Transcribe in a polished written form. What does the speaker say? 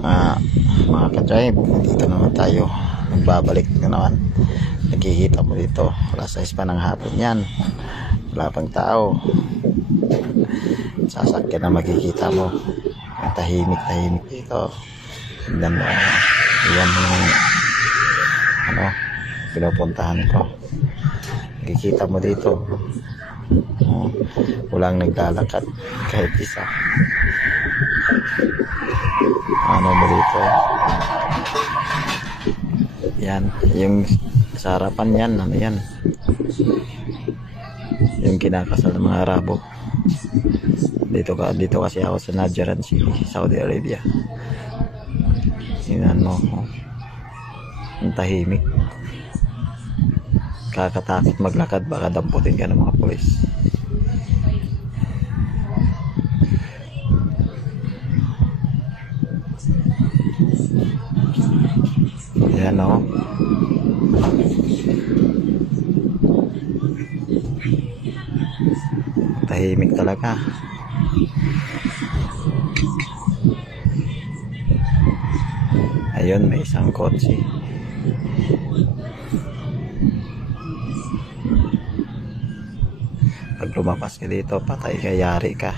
mga ka-drive, dito naman tayo, nagbabalik na naman. Nakikita mo dito, alas 6 pa ng hapon yan, wala pang tao. Sasakyan na makikita mo, tahimik dito. Tignan mo, yan yung pinupuntahan ko. Nakikita mo dito, walang naglalakad kahit isa. Mo dito, yan yung sa harapan yan, yan yung kinakasal ng mga Arabo dito kasi ako sa Najran City, Saudi Arabia. Yan ang tahimik, kakatakot maglakad, baka damputin ka ng mga pulis. Yan tahimik talaga. Ayun, may isang kotse. Pag lumapas ka dito, patay ka, yari ka.